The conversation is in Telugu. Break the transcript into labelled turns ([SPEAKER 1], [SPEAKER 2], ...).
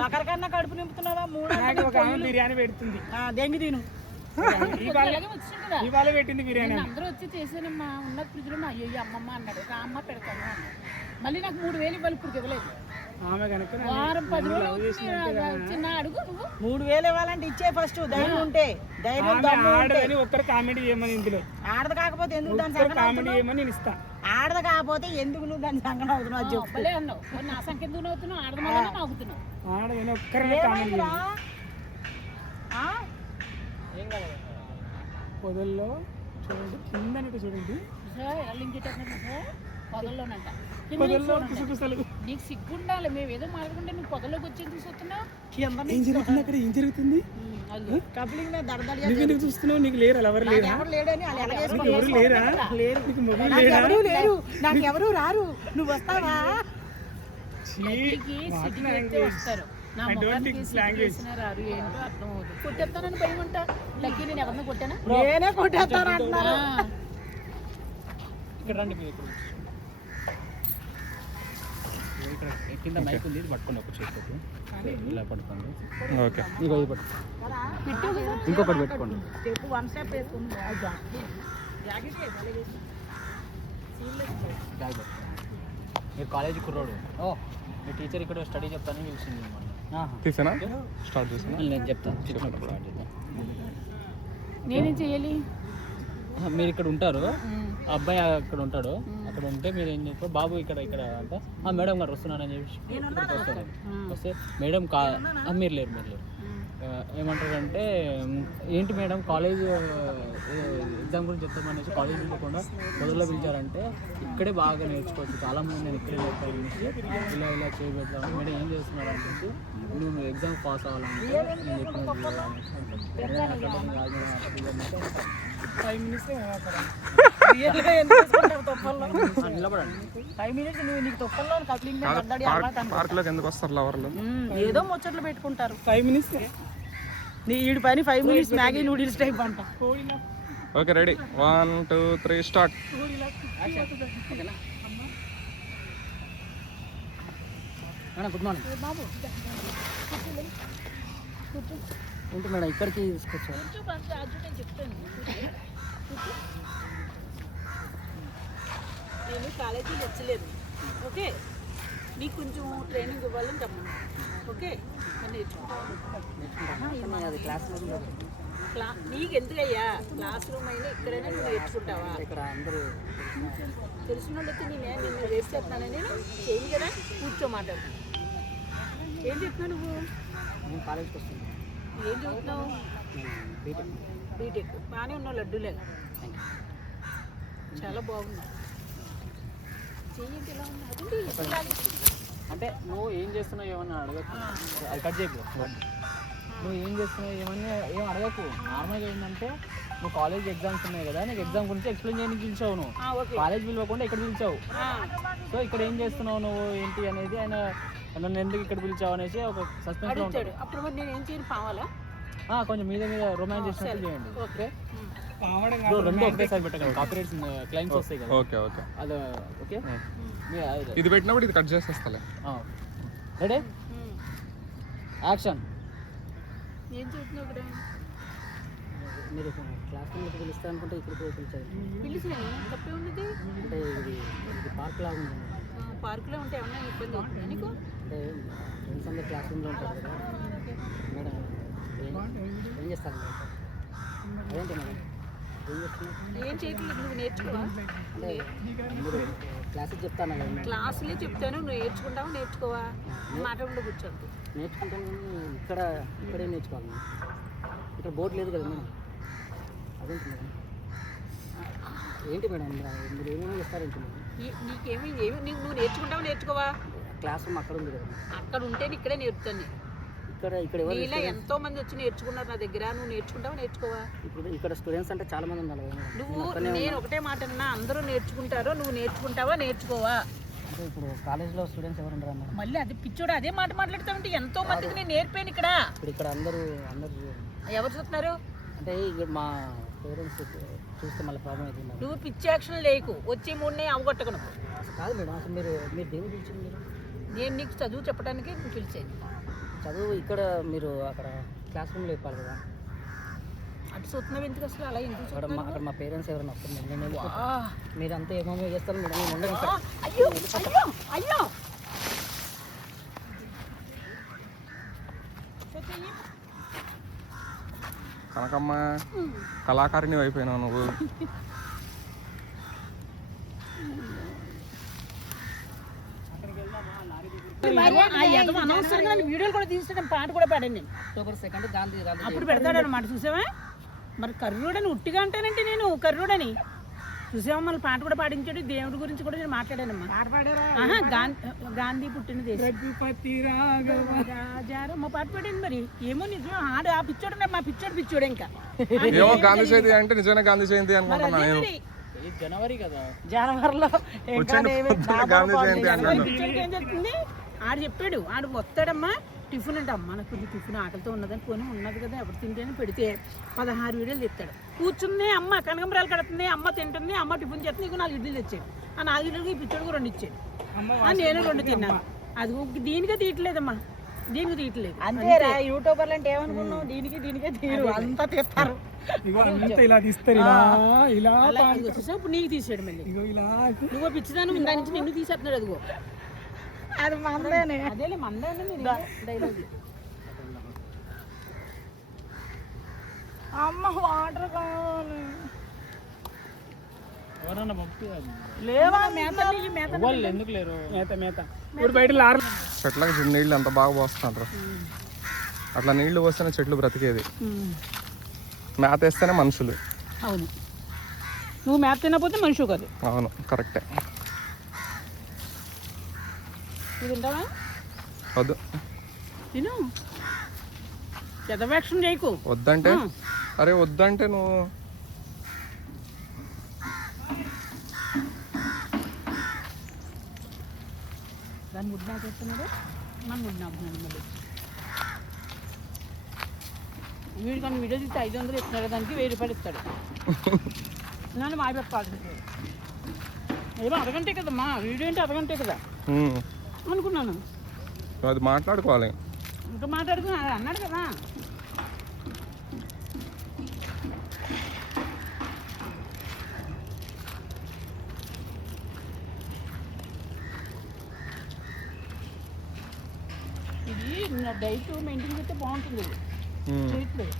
[SPEAKER 1] ఒకరికన్నా కడుపు నింపుతున్నావా? మూడు
[SPEAKER 2] నాకు ఒక ఆమె బిర్యానీ పెడుతుంది.
[SPEAKER 1] ఆ, దెంగి తిను?
[SPEAKER 2] ఇవాళ పెట్టింది బిర్యానీ
[SPEAKER 3] అందరూ వచ్చి చేశానమ్మా ఉన్న ఫ్రిడ్జ్లో మా అయ్యో అమ్మమ్మ అన్నాడు. రా అమ్మ పెడతాను మళ్ళీ నాకు మూడు వేలు ఇవ్వాలి ఇప్పుడు ఇవ్వలేదు.
[SPEAKER 2] ఆమె కనుక
[SPEAKER 3] వారం పది రోజులు చిన్న అడుగు నువ్వు.
[SPEAKER 1] మూడు వేలు ఇవ్వాలంటే ఇచ్చే ఫస్ట్ ధైర్యం ఉంటే ధైర్యం
[SPEAKER 2] ఆడదని ఒక్కరు కామెడీ చేయమని ఇందులో.
[SPEAKER 1] ఆడదు కాకపోతే ఎందుకు దాని
[SPEAKER 2] కామెడీ చేయమని నేను ఇస్తా.
[SPEAKER 1] ఆడదు కాకపోతే ఎందుకు నువ్వు దాని సంగతి అవుతున్నావు అది చెప్పు.
[SPEAKER 3] భలే అన్నావు. మరి నా సంఖ్య ఎందుకు నవ్వుతున్నావు నవ్వుతున్నావు
[SPEAKER 2] ఒక్కరైనా
[SPEAKER 1] ఏమైందిరా? ఆ?
[SPEAKER 2] పొదల్లో చూడండి కిందనట్టు చూడండి.
[SPEAKER 3] సార్ లింక్ పెట్టేస్తున్నారు సార్ పొదల్లోనంట. నీకు సిగ్గుండాలి మేము ఏదో మాట్లాడుకుంటే నువ్వు పొదలోకి వచ్చి ఎందుకు చూస్తున్నావు
[SPEAKER 2] ఏం జరుగుతుంది అక్కడ? ఏం జరుగుతుంది?
[SPEAKER 3] అది
[SPEAKER 1] కప్లింగ్ మీద దడదడి
[SPEAKER 2] నువ్వు ఎందుకు చూస్తున్నావు? నీకు లేరు? ఎవరు లేరా?
[SPEAKER 1] ఎవరు లేడని
[SPEAKER 2] లేరా లేరు? నీకు మొబైల్
[SPEAKER 1] నాకు
[SPEAKER 2] లేరా
[SPEAKER 1] ఎవరు లేరు? నాకు ఎవరు రారు? నువ్వు వస్తావా?
[SPEAKER 3] వస్తారు. కొట్టేస్తానని భయం ఉంటా లక్కీ నేను ఎవరిని కొట్టానా?
[SPEAKER 1] నేనే కొట్టేస్తాను.
[SPEAKER 4] ఇక్కడ రండి మీరు. ఇక్కడ కింద మైక్ ఉంది ఇది పట్టుకోండి ఒక చేతితో. ఇలా పట్టుకోండి
[SPEAKER 2] ఓకే
[SPEAKER 4] ఇంకో ఇది పట్టు. ఇంకొకటి పెట్టుకోండి. మీరు కాలేజీ కుర్రోడు. ఓ మీ టీచర్ ఇక్కడ స్టడీ చెప్తానని పిలిచింది
[SPEAKER 2] తీసానా? స్టార్ట్ చేసానా?
[SPEAKER 4] నేను చెప్తాను స్టార్ట్ చేద్దాం.
[SPEAKER 3] నేనేం చెయ్యాలి?
[SPEAKER 4] ఆహా, మీరు ఇక్కడ ఉంటారు. ఆ అబ్బాయి అక్కడ ఉంటాడు. అక్కడ ఉంటే మీరు ఏం చేస్తారు? బాబు ఇక్కడ ఇక్కడ అంటే. ఆ మేడం గారు వస్తున్నానని చెప్పి వస్తారు. వస్తే మేడం కా మీరు లేరు మీరు లేరు. ఆ, ఏమంటారంటే "ఉమ్, ఏంటి మేడం కాలేజ్ ఎగ్జామ్ గురించి చెప్తామనేసి కాలేజ్ వెళ్ళకుండా మొదల్లో పిలిచారంటే ఇక్కడే బాగా నేర్చుకోవచ్చు. చాలా మంది నేను ఇక్కడే నేర్చుకోవాలనేసి ఇలా ఇలా చేయబెడతాను మేడం ఏం చేస్తున్నారు అనేసి నువ్వు ఎగ్జామ్ పాస్ అవ్వాలంటే నేను చెప్పినట్టు చేయాలి అనేసి అంటారు. "అరే, అట్లా ఏం కాదు. మేడం, అట్లా ఇది అనేసి అంటారు.
[SPEAKER 2] ఫైవ్ మినిట్స్ పార్క్లోకి ఎందుకు వస్తారు లవర్లు?
[SPEAKER 1] ఏదో ముచ్చట్లు పెట్టుకుంటారు.
[SPEAKER 2] ఫైవ్ మినిట్స్
[SPEAKER 1] నీ ఈడి పని five minutes Maggi noodles type అంట.
[SPEAKER 5] Okay ready. One two three start
[SPEAKER 4] madam good morning ఏంటి మేడం ఇక్కడికి
[SPEAKER 3] రాజు నేను చెప్తాను
[SPEAKER 1] నేను కాలేజీకి వచ్చలేదు ఓకే? నీకు కొంచెం ట్రైనింగ్ ఇవ్వాలని చెప్పండి ఓకే? నేర్చుకుంటాను
[SPEAKER 4] క్లాస్
[SPEAKER 1] క్లా నీకు ఎందుకయ్యా క్లాస్ రూమ్ అయినా ఇక్కడైనా నువ్వు నేర్చుకుంటావా?
[SPEAKER 4] ఇక్కడ అందరూ
[SPEAKER 1] తెలిసిన వాళ్ళకి నేనే నిన్ను వేస్ట్ చేస్తున్నానని నేను చేయను కదా? కూర్చో మాట్లాడు. ఏం చెప్తున్నావు నువ్వు?
[SPEAKER 4] నేను కాలేజ్కి వస్తున్నాను.
[SPEAKER 1] ఏం చదువుతున్నావు?
[SPEAKER 4] బీటెక్
[SPEAKER 1] బీటెక్ బాగానే ఉన్నావు లడ్డూలే. చాలా బాగున్నావు చెయ్యి ఎలా ఉంది అదేంటి ఇప్పుడు లాగేస్తుంది?
[SPEAKER 4] అంటే నువ్వు ఏం చేస్తున్నావు ఏమన్నా అడగకు. అది కట్ చేయకు. నువ్వు ఏం చేస్తున్నావు ఏమన్నా ఏం అడగకు. నార్మల్గా ఏంటంటే నువ్వు కాలేజ్ ఎగ్జామ్స్ ఉన్నాయి కదా నీకు ఎగ్జామ్ గురించి ఎక్స్ప్లెయిన్ చేయడానికి పిలిచావు నువ్వు. కాలేజ్ పిలవకుండా ఇక్కడ పిలిచావు. సో ఇక్కడ ఏం చేస్తున్నావు నువ్వు? ఏంటి అనేది ఆయన నన్ను ఎందుకు ఇక్కడ పిలిచావు అనేసి ఒక ఉంటాడు.
[SPEAKER 1] అప్పుడు నేను ఏం చేయను పావాలా?
[SPEAKER 4] ఆ, కొంచెం మీద మీద రొమాన్స్ చేసినట్టు చేయండి.
[SPEAKER 1] ఓకే.
[SPEAKER 4] రెండు ఒకటేసారి పెట్టకండి కాపీరైట్స్ క్లైమ్స్ వస్తాయి కదా.
[SPEAKER 5] Okay okay.
[SPEAKER 4] అది ఓకే.
[SPEAKER 5] ఇది పెట్టినప్పుడు ఇది కట్ చేసేస్తాలే.
[SPEAKER 4] రెడీ యాక్షన్ మీరు క్లాస్ రూమ్కి పిలుస్తా అనుకుంటే ఇక్కడికి పిలిచారు
[SPEAKER 1] పిలిచాను తప్పే ఉన్నది?
[SPEAKER 4] అంటే ఇది ఇది పార్క్ లాగా ఉంది.
[SPEAKER 1] పార్కులో ఉంటే ఏమన్నా ఇబ్బంది అవుతుందా నీకు?
[SPEAKER 4] అంటే ఫ్రెండ్స్ అందరు క్లాస్ రూమ్లో ఉంటారు కదా. మేడం ఏం ఏం చేస్తారు మేడం? అదేంటి మేడం? ఏం
[SPEAKER 1] ఏం చేయట్లేదు నువ్వు నేర్చుకోవా?
[SPEAKER 4] క్లాసెస్ చెప్తాను
[SPEAKER 1] క్లాసులే చెప్తాను నువ్వు నేర్చుకుంటావా నేర్చుకోవా? మాట్లాడకుండా కూర్చోద్దు
[SPEAKER 4] నేర్చుకుంటాను ఇక్కడ ఇక్కడే నేర్చుకోవాలి. మేడం ఇక్కడ బోర్డు లేదు కదా మేడం అదేంటి మేడం? ఏంటి మేడం? మీరు ఏమేమి చేస్తారేంటి మేడం?
[SPEAKER 1] నీకేమి ఏమి నువ్వు నేర్చుకుంటావా నేర్చుకోవా?
[SPEAKER 4] క్లాస్ రూమ్ అక్కడ ఉంది కదా.
[SPEAKER 1] అక్కడ ఉంటే ఇక్కడే నేర్పుతాను.
[SPEAKER 4] ఇక్కడ ఇక్కడ ఎవరు
[SPEAKER 1] నీలా ఎంతో మంది వచ్చి నేర్చుకున్నారు నా దగ్గర. నువ్వు నేర్చుకుంటావా నేర్చుకోవా?
[SPEAKER 4] ఇప్పుడు ఇక్కడ స్టూడెంట్స్ అంటే చాలా మంది ఉన్నారు కదా. మేడం.
[SPEAKER 1] నువ్వు నేను ఒకటే మాట అన్నా అందరూ నేర్చుకుంటారో నువ్వు నేర్చుకుంటావా నేర్చుకోవా?
[SPEAKER 4] అంటే ఇప్పుడు కాలేజ్లో స్టూడెంట్స్ ఎవరు ఉండరు అన్నారు.
[SPEAKER 1] మళ్ళీ అది పిచ్చోడు అదే మాట మాట్లాడుతావంటే ఎంతో మందికి నేను నేర్పాను ఇక్కడ.
[SPEAKER 4] ఇప్పుడు ఇక్కడ అందరూ అందరూ
[SPEAKER 1] ఎవరు చూస్తున్నారు?
[SPEAKER 4] అంటే ఇక్కడ మా పేరెంట్స్ చూస్తే మళ్ళీ ప్రాబ్లం అవుతుంది మేడం.
[SPEAKER 1] నువ్వు పిచ్చి యాక్షన్ లేకు. వచ్చి మూడునే అవగొట్టకు నువ్వు.
[SPEAKER 4] కాదు మేడం అసలు మీరు మీరు దేని పిలిచింది మీరు?
[SPEAKER 1] నేను నీకు చదువు చెప్పడానికి నేను పిలిచాను
[SPEAKER 6] చదువు ఇక్కడ మీరు అక్కడ క్లాస్ రూమ్లో చెప్పాలి కదా.
[SPEAKER 1] అటు చూస్తున్నావు ఎందుకు అసలు? అలా ఎందుకు
[SPEAKER 6] అక్కడ మా? అక్కడ మా పేరెంట్స్ ఎవరైనా వస్తారు? నేను.
[SPEAKER 1] ఆ,
[SPEAKER 6] మీరంతా ఏమేమో చేస్తారు? మీరు మేము ఉండదు
[SPEAKER 1] అయ్యో అయ్యో అయ్యో!
[SPEAKER 5] కనకమ్మ కళాకారిణి అయిపోయినావు నువ్వు.
[SPEAKER 1] ఆ అనవసరంగా వీడియోలు కూడా తీసాడు పాట కూడా పాడాను నేను.
[SPEAKER 6] అక్టోబర్ సెకండ్ గాంధీ
[SPEAKER 1] అప్పుడు పెడతాడు అనమాట చూసావా? మరి కర్రుడని ఉట్టిగా అంటానంటే నేను కర్రుడని. చూసావా మళ్ళీ పాట కూడా పాడించాడు దేవుడి గురించి కూడా నేను మాట్లాడానమ్మా. ఆహా, గాంధీ గాంధీ పుట్టిన దేశం. మా పాట పాడాను మరి. ఏమో నిజం ఆడు ఆ పిచ్చోడు మా పిచ్చోడు పిచ్చోడు ఇంకా.
[SPEAKER 5] ఏమో గాంధీ జయంతి అంటే నిజమైన గాంధీ జయంతి అనుకుంటున్నా నేను.
[SPEAKER 4] జనవరి కదా.
[SPEAKER 1] జనవరిలో
[SPEAKER 5] గాంధీ జయంతి
[SPEAKER 1] పిచ్చోడికి ఆడు చెప్పాడు ఆడు వస్తాడమ్మా టిఫిన్ అంటే. అమ్మ నాకు కొంచెం టిఫిన్ ఆకలితో ఉన్నదని కొని ఉన్నది కదా ఎవరు తింటేనే పెడితే పదహారు వీడియోలు తెస్తాడు. కూర్చుంది అమ్మ కనకంబరాలు కడుతుంది అమ్మ తింటుంది అమ్మ టిఫిన్ చేస్తుంది నీకు నాలుగు ఇడ్లీలు తెచ్చాడు. ఆ నాలుగు ఇడ్లీకి ఈ పిచ్చోడు రెండు ఇచ్చాడు. ఆ, నేను రెండు తిన్నాను. అది దీనికే తీయట్లేదమ్మా. దీనికి తీయట్లేదు.
[SPEAKER 3] అంతేరా యూట్యూబర్లు అంటే ఏమనుకున్నావు? దీనికి దీనికే తీరు. అంతా తీస్తారు.
[SPEAKER 2] ఇలా ఇలా ఇలా?
[SPEAKER 1] ఇప్పుడు నీకు తీసాడు మళ్ళీ.
[SPEAKER 2] ఇగో ఇలా
[SPEAKER 1] నువ్వు పిచ్చిదాను దాని నుంచి నిన్ను తీసేస్తున్నాడు అదిగో.
[SPEAKER 3] అది మందేనే.
[SPEAKER 1] అదేలే మందే డైలాగ్
[SPEAKER 3] అమ్మ వాటర్ కావాలి.
[SPEAKER 4] ఎవరన్నా పంపించాలి
[SPEAKER 3] లేవా
[SPEAKER 1] మేత ఈ మేత
[SPEAKER 4] వాళ్ళు ఎందుకు లేరు?
[SPEAKER 2] మేత మేత. ఇప్పుడు బయట లారు
[SPEAKER 5] చెట్లకి నీళ్ళు ఎంత బాగా పోస్తుంటారు అట్లా నీళ్ళు పోస్తేనే చెట్లు బ్రతికేది. మేత వేస్తేనే మనుషులు.
[SPEAKER 1] అవును. నువ్వు మేత తినకపోతే మనిషి కాదు
[SPEAKER 5] అవును కరెక్టే.
[SPEAKER 1] నువ్వు తింటావా?
[SPEAKER 5] వద్దు.
[SPEAKER 1] తిను. పెద్దవేక్షం చేయకు.
[SPEAKER 5] వద్దంటే? అరే వద్దంటే నువ్వు.
[SPEAKER 1] దాన్ని మళ్ళీ. వీడు కానీ వీడియో తీస్తే ఐదు వందలు ఇస్తున్నాడు. దానికి వెయ్యి రూపాయలు ఇస్తాడు. నన్ను మాయపెప్పాలి ఏమో అరగంటే కదమ్మా. వీడియో అంటే అరగంటే కదా. అనుకున్నాను.
[SPEAKER 5] అది మాట్లాడుకోవాలి.
[SPEAKER 1] ఇంకా మాట్లాడుకున్నా అన్నాడు కదా. ఇది డైట్ మెయింటైన్ చేస్తే బాగుంటుంది. చేయట్లేదు